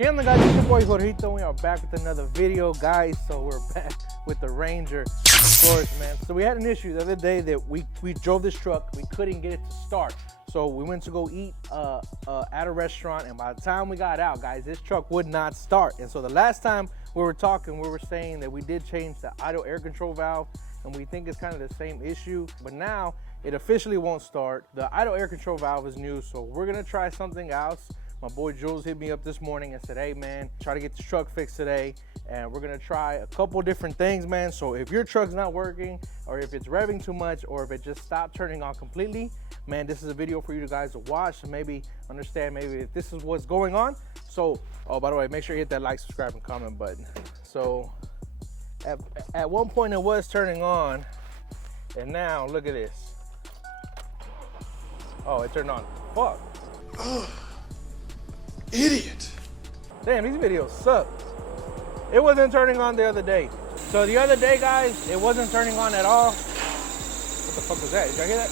¿Qué onda, guys? It's your boy Jorgito. We are back with another video, guys. So we're back with the Ranger, of course, man. So we had an issue the other day that we drove this truck. We couldn't get it to start. So we went to go eat at a restaurant, and by the time we got out, guys, this truck would not start. And so the last time we were talking, we were saying that we did change the idle air control valve, and we think it's kind of the same issue. But now it officially won't start. The idle air control valve is new, so we're gonna try something else. My boy Jules hit me up this morning and said, hey man, try to get this truck fixed today. And we're gonna try a couple different things, man. So if your truck's not working, or if it's revving too much, or if it just stopped turning on completely, man, this is a video for you guys to watch and maybe understand maybe if this is what's going on. So, oh, by the way, make sure you hit that like, subscribe, and comment button. So at one point it was turning on, and now look at this. Oh, it turned on. Fuck. Idiot. Damn, these videos suck. It wasn't turning on the other day. So the other day, guys, it wasn't turning on at all. What the fuck was that? Did y'all hear that?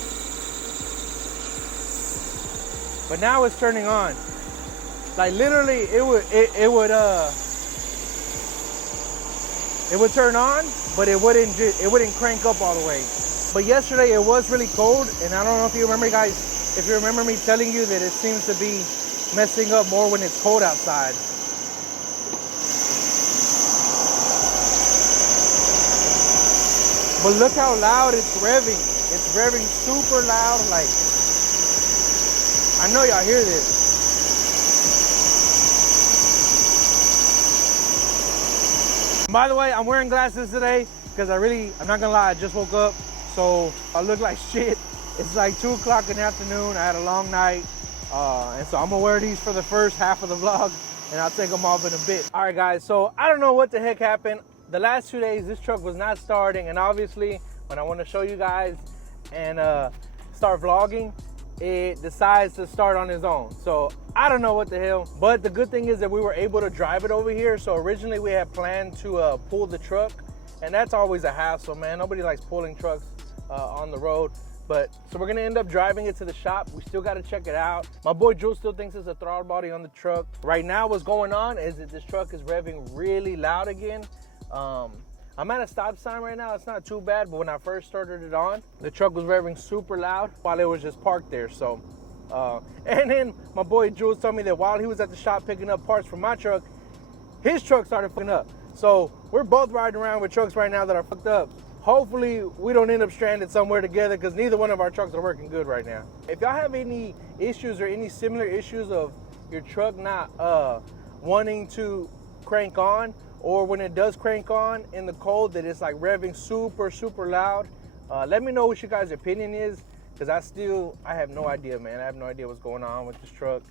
But now it's turning on. Like literally, it would turn on, but it wouldn't crank up all the way. But yesterday it was really cold, and I don't know if you remember, guys, if you remember me telling you that it seems to be messing up more when it's cold outside. But look how loud it's revving. It's revving super loud. Like, I know y'all hear this. By the way, I'm wearing glasses today because I'm not gonna lie, I just woke up, so I look like shit. It's like 2 o'clock in the afternoon. I had a long night. And so I'm gonna wear these for the first half of the vlog, and I'll take them off in a bit. All right, guys, so I don't know what the heck happened. The last 2 days, this truck was not starting, and obviously, when I want to show you guys and start vlogging, it decides to start on its own. So I don't know what the hell, but the good thing is that we were able to drive it over here. So originally we had planned to pull the truck, and that's always a hassle, man. Nobody likes pulling trucks on the road. But so we're gonna end up driving it to the shop. We still gotta check it out. My boy Jules still thinks it's a throttle body on the truck. Right now what's going on is that this truck is revving really loud again. I'm at a stop sign right now. It's not too bad, but when I first started it on, the truck was revving super loud while it was just parked there. So, and then my boy Jules told me that while he was at the shop picking up parts for my truck, his truck started fucking up. So we're both riding around with trucks right now that are fucked up. Hopefully we don't end up stranded somewhere together, because neither one of our trucks are working good right now. If y'all have any issues or any similar issues of your truck not wanting to crank on, or when it does crank on in the cold that it's like revving super loud, let me know what you guys' opinion is, because I have no idea, man. I have no idea what's going on with this truck.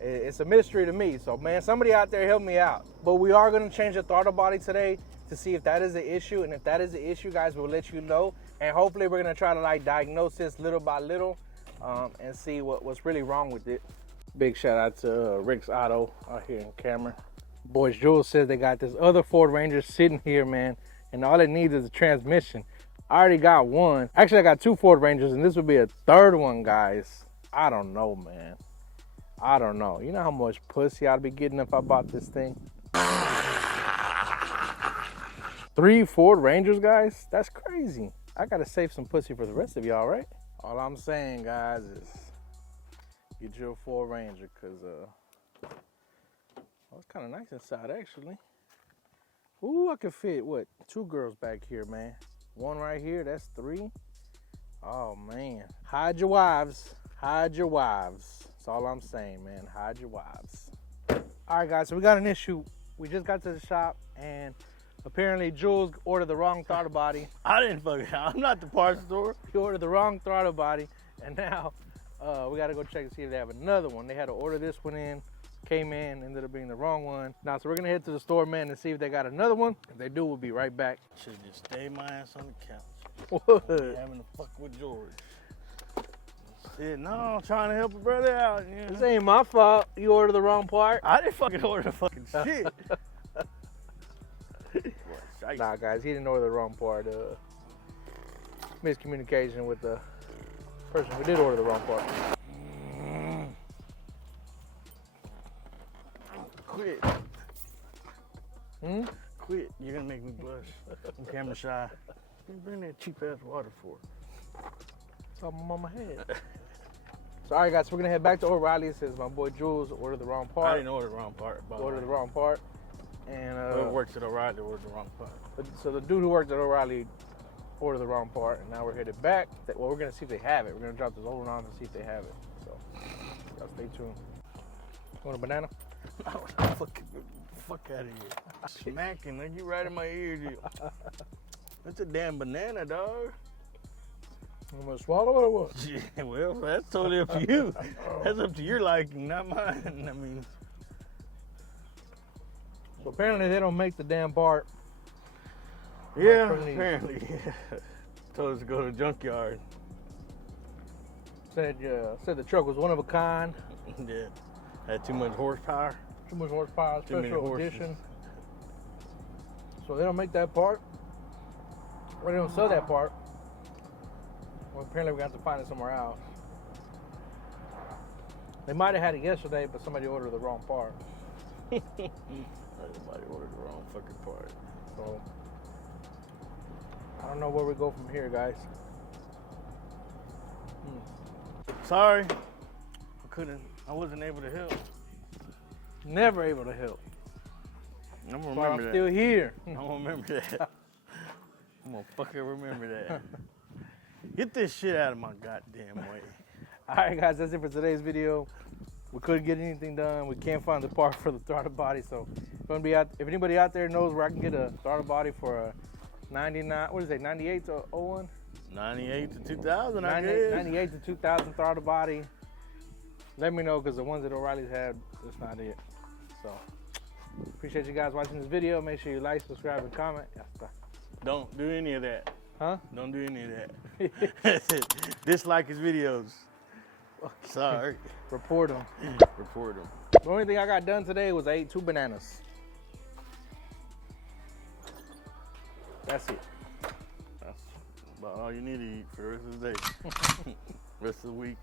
It's a mystery to me. So man, somebody out there help me out. But we are going to change the throttle body today to see if that is the issue, and if that is the issue, guys, we'll let you know, and hopefully we're going to try to like diagnose this little by little and see what's really wrong with it. Big shout out to Rick's Auto out here in Cameron. Boys Jules says they got this other Ford Ranger sitting here, man, and all it needs is a transmission. I already got one. Actually, I got 2 Ford Rangers, and this would be a 3rd one, guys. I don't know, man. I don't know. You know how much pussy I'd be getting if I bought this thing? 3 Ford Rangers, guys? That's crazy. I gotta save some pussy for the rest of y'all, right? All I'm saying, guys, is get you a Ford Ranger, because it's kind of nice inside, actually. Ooh, I could fit, what, 2 girls back here, man. 1 right here, that's 3. Oh, man. Hide your wives. Hide your wives. That's all I'm saying, man. Hide your wives. All right, guys, so we got an issue. We just got to the shop, and apparently Jules ordered the wrong throttle body. I didn't fucking, I'm not the parts store. He ordered the wrong throttle body, and now we got to go check and see if they have another one. They had to order this one in. Came in, ended up being the wrong one. Now, so we're gonna head to the store, man, and see if they got another one. If they do, we'll be right back. Should just stay my ass on the couch. What? Having to fuck with George. Shit, no, I'm trying to help a brother out. You know? This ain't my fault. You ordered the wrong part. I didn't fucking order the fucking shit. Nah, guys, he didn't order the wrong part. Miscommunication with the person who did order the wrong part. Quit. Hmm? Quit. You're gonna make me blush. I'm camera shy. What you bring that cheap ass water for? Something on my head. So, all right, guys, we're gonna head back to O'Reilly's. Says my boy Jules ordered the wrong part. I didn't order the wrong part. By Ordered the wrong part. And Whoever works at O'Reilly ordered the wrong part. so the dude who worked at O'Reilly ordered the wrong part, and now we're headed back. Well, we're gonna see if they have it. We're gonna drop this over on and see if they have it. So, y'all stay tuned. Want a banana? Fuck out of here. Smacking, like you right in my ear, dude. That's a damn banana, dog. I'm gonna swallow it or what? Yeah, well, that's totally up to you. That's up to your liking, not mine. I mean, So apparently they don't make the damn part. yeah, from these. apparently. Yeah. Told us to go to the junkyard. Said the truck was one of a kind. Yeah. Had too much horsepower. Too much horsepower, Too many special horses. edition. So they don't make that part. Or they don't sell that part. Well, apparently we're going to have to find it somewhere else. They might have had it yesterday, but somebody ordered the wrong part. Everybody ordered the wrong fucking part. So I don't know where we go from here, guys. Sorry. I wasn't able to help. Never able to help. I'm gonna But remember I'm that. still here. I'm gonna remember that. I'm gonna fucking remember that. Get this shit out of my goddamn way. All right, guys, that's it for today's video. We couldn't get anything done. We can't find the part for the throttle body. So, if anybody out there knows where I can get a throttle body for a 99, what is it, 98 to 01? 98 to 2000, I 98, guess. 98 to 2000 throttle body. Let me know, because the ones that O'Reilly's had, that's not it. So, appreciate you guys watching this video. Make sure you like, subscribe, and comment. Don't do any of that. Huh? Don't do any of that. Dislike his videos. Sorry. Report them. Report them. The only thing I got done today was I ate 2 bananas. That's it. That's about all you need to eat for the rest of the day. Rest of the week.